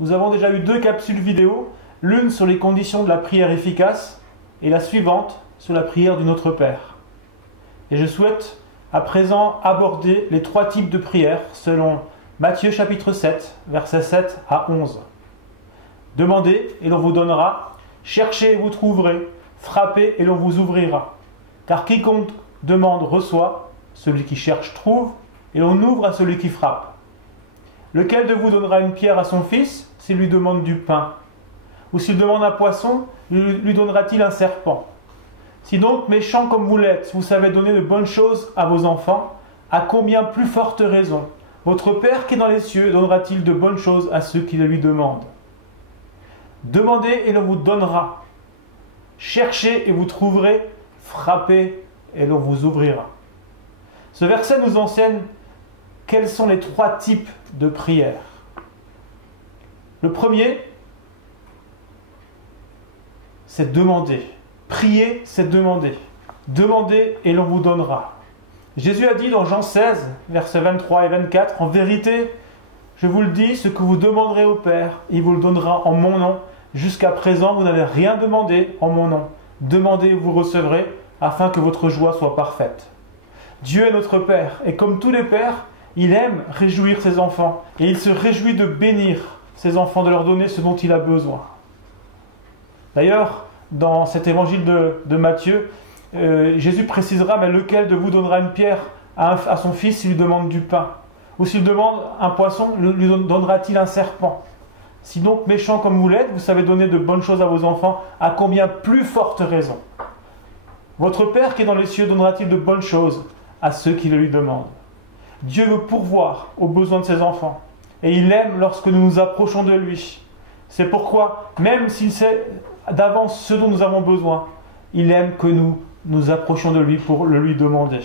nous avons déjà eu 2 capsules vidéo, l'une sur les conditions de la prière efficace et la suivante sur la prière du Notre Père. Et je souhaite à présent aborder les 3 types de prières selon Matthieu chapitre 7, versets 7 à 11. Demandez et l'on vous donnera, cherchez et vous trouverez, frappez et l'on vous ouvrira. Car quiconque demande reçoit, celui qui cherche trouve, et l'on ouvre à celui qui frappe. Lequel de vous donnera une pierre à son fils s'il lui demande du pain? Ou s'il demande un poisson, lui donnera-t-il un serpent? Si donc, méchants comme vous l'êtes, vous savez donner de bonnes choses à vos enfants, à combien plus forte raison votre Père qui est dans les cieux donnera-t-il de bonnes choses à ceux qui le lui demandent? Demandez et l'on vous donnera. Cherchez et vous trouverez. Frappez et l'on vous ouvrira. Ce verset nous enseigne quels sont les 3 types de prières. Le premier, c'est demander. Prier, c'est demander. Demandez et l'on vous donnera. Jésus a dit dans Jean 16, versets 23 et 24, « En vérité, je vous le dis, ce que vous demanderez au Père, il vous le donnera en mon nom. Jusqu'à présent, vous n'avez rien demandé en mon nom. Demandez et vous recevrez, afin que votre joie soit parfaite. » Dieu est notre Père, et comme tous les pères, il aime réjouir ses enfants, et il se réjouit de bénir ses enfants, de leur donner ce dont il a besoin. D'ailleurs, dans cet évangile de Matthieu, Jésus précisera, mais lequel de vous donnera une pierre à son fils s'il lui demande du pain? Ou s'il demande un poisson, lui donnera-t-il un serpent? Si donc méchants comme vous l'êtes, vous savez donner de bonnes choses à vos enfants, à combien plus forte raison votre Père qui est dans les cieux donnera-t-il de bonnes choses à ceux qui le lui demandent? Dieu veut pourvoir aux besoins de ses enfants, et il aime lorsque nous nous approchons de lui. C'est pourquoi, même s'il sait d'avance ce dont nous avons besoin, il aime que nous nous approchions de lui pour le lui demander.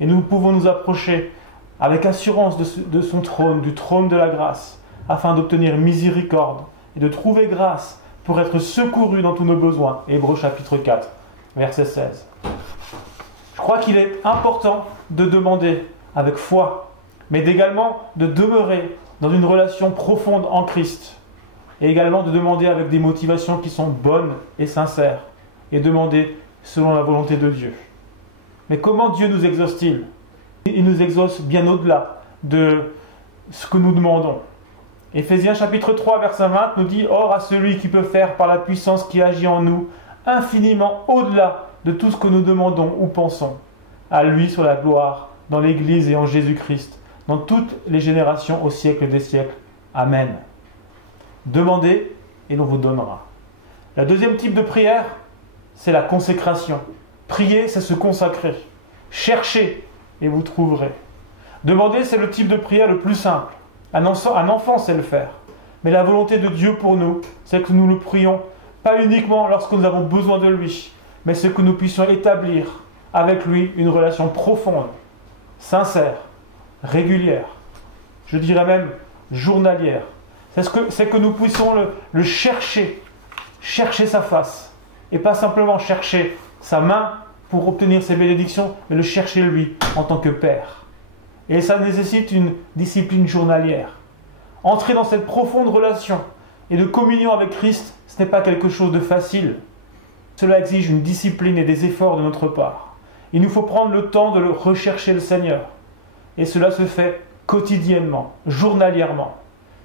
Et nous pouvons nous approcher avec assurance de son trône, du trône de la grâce, afin d'obtenir miséricorde et de trouver grâce pour être secourus dans tous nos besoins. Hébreux chapitre 4, verset 16. Je crois qu'il est important de demander avec foi, mais également de demeurer dans une relation profonde en Christ, et également de demander avec des motivations qui sont bonnes et sincères, et demander selon la volonté de Dieu. Mais comment Dieu nous exauce-t-il? Il nous exauce bien au-delà de ce que nous demandons. Éphésiens chapitre 3, verset 20 nous dit « Or à celui qui peut faire par la puissance qui agit en nous, infiniment au-delà de tout ce que nous demandons ou pensons, à lui soit la gloire dans l'Église et en Jésus-Christ, dans toutes les générations au siècle des siècles. Amen. » Demandez et l'on vous donnera. Le deuxième type de prière, c'est la consécration. Prier, c'est se consacrer. Cherchez et vous trouverez. Demander, c'est le type de prière le plus simple. Un enfant sait le faire. Mais la volonté de Dieu pour nous, c'est que nous le prions, pas uniquement lorsque nous avons besoin de lui, mais c'est que nous puissions établir avec lui une relation profonde, sincère, régulière, je dirais même journalière. C'est que nous puissions le chercher sa face, et pas simplement chercher sa main pour obtenir ses bénédictions, mais le chercher lui en tant que Père. Et ça nécessite une discipline journalière. Entrer dans cette profonde relation et de communion avec Christ, ce n'est pas quelque chose de facile. Cela exige une discipline et des efforts de notre part. Il nous faut prendre le temps de le rechercher le Seigneur. Et cela se fait quotidiennement, journalièrement.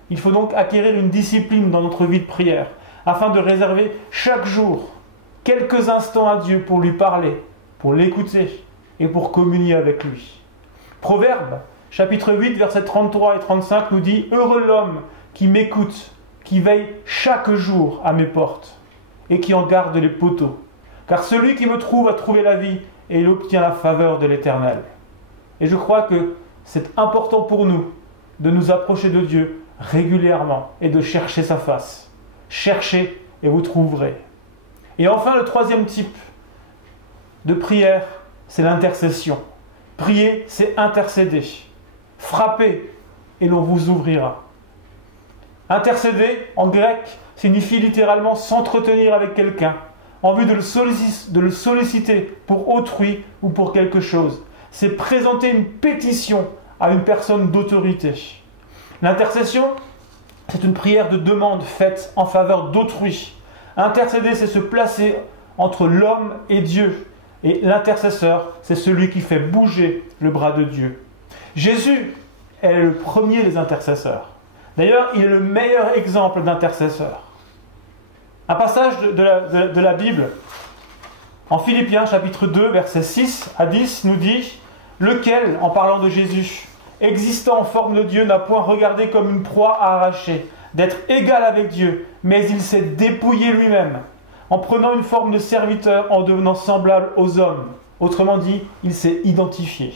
Il faut donc acquérir une discipline dans notre vie de prière, afin de réserver chaque jour quelques instants à Dieu pour lui parler, pour l'écouter et pour communier avec lui. Proverbe, chapitre 8, versets 33 et 35 nous dit « Heureux l'homme qui m'écoute, qui veille chaque jour à mes portes, et qui en garde les poteaux. Car celui qui me trouve a trouvé la vie, et il obtient la faveur de l'Éternel. » Et je crois que c'est important pour nous de nous approcher de Dieu régulièrement et de chercher sa face. Cherchez et vous trouverez. Et enfin, le troisième type de prière, c'est l'intercession. Prier, c'est intercéder. Frapper et l'on vous ouvrira. Intercéder, en grec, signifie littéralement s'entretenir avec quelqu'un, en vue de le solliciter pour autrui ou pour quelque chose. C'est présenter une pétition à une personne d'autorité. L'intercession, c'est une prière de demande faite en faveur d'autrui. Intercéder, c'est se placer entre l'homme et Dieu. Et l'intercesseur, c'est celui qui fait bouger le bras de Dieu. Jésus est le premier des intercesseurs. D'ailleurs, il est le meilleur exemple d'intercesseur. Un passage de la Bible, en Philippiens chapitre 2, versets 6 à 10, nous dit « Lequel, en parlant de Jésus, existant en forme de Dieu, n'a point regardé comme une proie à arracher, d'être égal avec Dieu, mais il s'est dépouillé lui-même, en prenant une forme de serviteur, en devenant semblable aux hommes. » Autrement dit, il s'est identifié.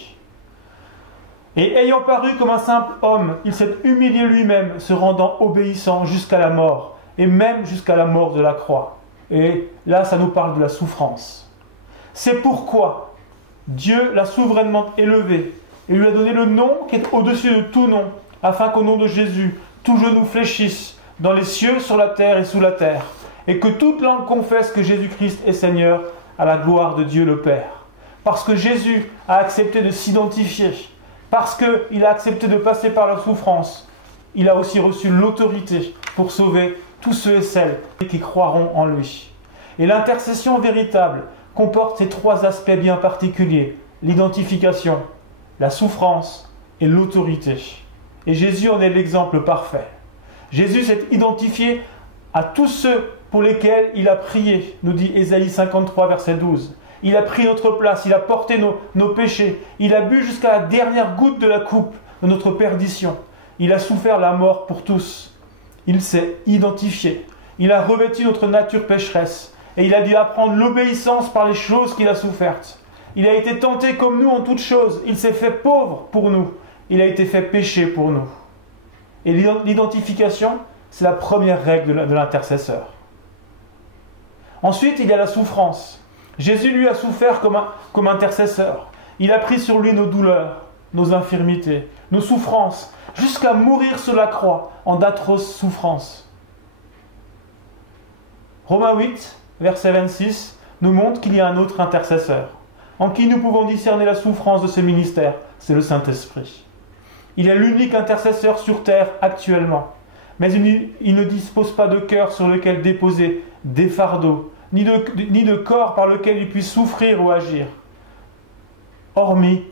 Et ayant paru comme un simple homme, il s'est humilié lui-même, se rendant obéissant jusqu'à la mort, et même jusqu'à la mort de la croix. Et là, ça nous parle de la souffrance. C'est pourquoi Dieu l'a souverainement élevé, et lui a donné le nom qui est au-dessus de tout nom, afin qu'au nom de Jésus, tout genou fléchisse, dans les cieux, sur la terre et sous la terre, et que toute langue confesse que Jésus-Christ est Seigneur, à la gloire de Dieu le Père. Parce que Jésus a accepté de s'identifier, parce qu'il a accepté de passer par la souffrance, il a aussi reçu l'autorité pour sauver tous ceux et celles qui croiront en lui. Et l'intercession véritable comporte ces trois aspects bien particuliers, l'identification, la souffrance et l'autorité. Et Jésus en est l'exemple parfait. Jésus s'est identifié à tous ceux pour lesquels il a prié, nous dit Ésaïe 53, verset 12. Il a pris notre place, il a porté nos péchés, il a bu jusqu'à la dernière goutte de la coupe de notre perdition. Il a souffert la mort pour tous. Il s'est identifié. Il a revêtu notre nature pécheresse et il a dû apprendre l'obéissance par les choses qu'il a souffertes. Il a été tenté comme nous en toutes choses. Il s'est fait pauvre pour nous. Il a été fait péché pour nous. Et l'identification, c'est la première règle de l'intercesseur. Ensuite, il y a la souffrance. Jésus, lui, a souffert comme intercesseur. Il a pris sur lui nos douleurs, nos infirmités, nos souffrances, jusqu'à mourir sur la croix en d'atroces souffrances. Romains 8, verset 26, nous montre qu'il y a un autre intercesseur, en qui nous pouvons discerner la souffrance de ce ministère, c'est le Saint-Esprit. Il est l'unique intercesseur sur terre actuellement, mais il ne dispose pas de cœur sur lequel déposer des fardeaux, ni de corps par lequel il puisse souffrir ou agir, hormis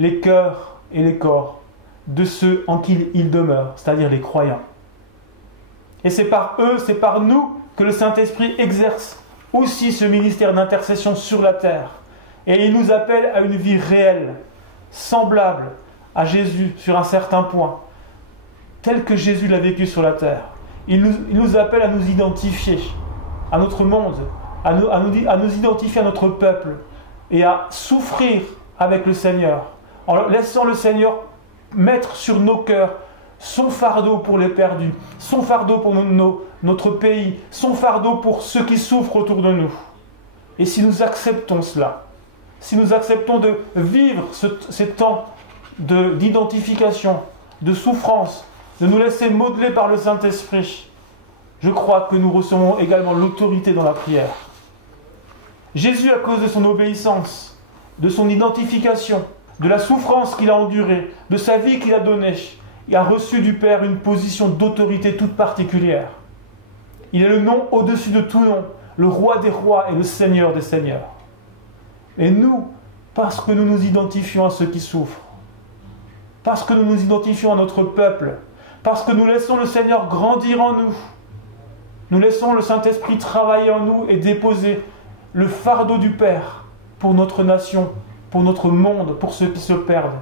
les cœurs et les corps de ceux en qui il demeure, c'est-à-dire les croyants. Et c'est par eux, c'est par nous que le Saint-Esprit exerce aussi ce ministère d'intercession sur la terre. Et il nous appelle à une vie réelle, semblable à Jésus sur un certain point, tel que Jésus l'a vécu sur la terre. Il nous appelle à nous identifier à notre monde, à nous identifier à notre peuple et à souffrir avec le Seigneur, en laissant le Seigneur mettre sur nos cœurs son fardeau pour les perdus, son fardeau pour notre pays, son fardeau pour ceux qui souffrent autour de nous. Et si nous acceptons cela, si nous acceptons de vivre ces temps d'identification, de souffrance, de nous laisser modeler par le Saint-Esprit, je crois que nous recevons également l'autorité dans la prière. Jésus, à cause de son obéissance, de son identification, de la souffrance qu'il a endurée, de sa vie qu'il a donnée, il a reçu du Père une position d'autorité toute particulière. Il est le nom au-dessus de tout nom, le roi des rois et le seigneur des seigneurs. Et nous, parce que nous nous identifions à ceux qui souffrent, parce que nous nous identifions à notre peuple, parce que nous laissons le Seigneur grandir en nous, nous laissons le Saint-Esprit travailler en nous et déposer le fardeau du Père pour notre nation, pour notre monde, pour ceux qui se perdent.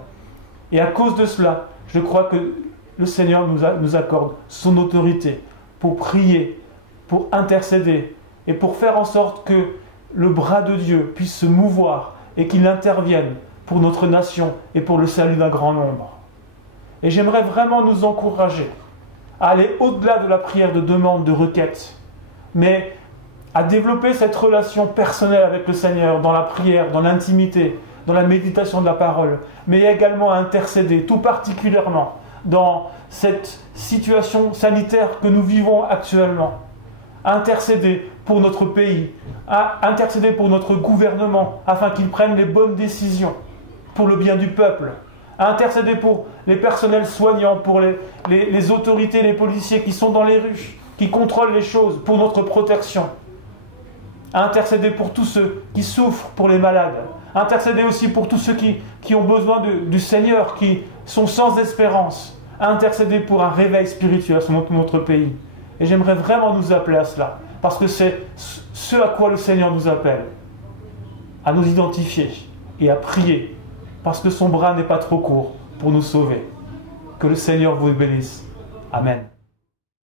Et à cause de cela, je crois que le Seigneur nous accorde son autorité pour prier, pour intercéder et pour faire en sorte que le bras de Dieu puisse se mouvoir et qu'il intervienne pour notre nation et pour le salut d'un grand nombre. Et j'aimerais vraiment nous encourager à aller au-delà de la prière de demande, de requête, mais à développer cette relation personnelle avec le Seigneur dans la prière, dans l'intimité, dans la méditation de la parole, mais également à intercéder, tout particulièrement dans cette situation sanitaire que nous vivons actuellement, à intercéder pour notre pays, à intercéder pour notre gouvernement, afin qu'il prenne les bonnes décisions pour le bien du peuple, à intercéder pour les personnels soignants, pour les autorités, les policiers qui sont dans les rues, qui contrôlent les choses pour notre protection, à intercéder pour tous ceux qui souffrent, pour les malades, à intercéder aussi pour tous ceux qui ont besoin du Seigneur, qui sont sans espérance, à intercéder pour un réveil spirituel sur notre pays. Et j'aimerais vraiment nous appeler à cela, parce que c'est ce à quoi le Seigneur nous appelle, à nous identifier et à prier, parce que son bras n'est pas trop court pour nous sauver. Que le Seigneur vous bénisse. Amen.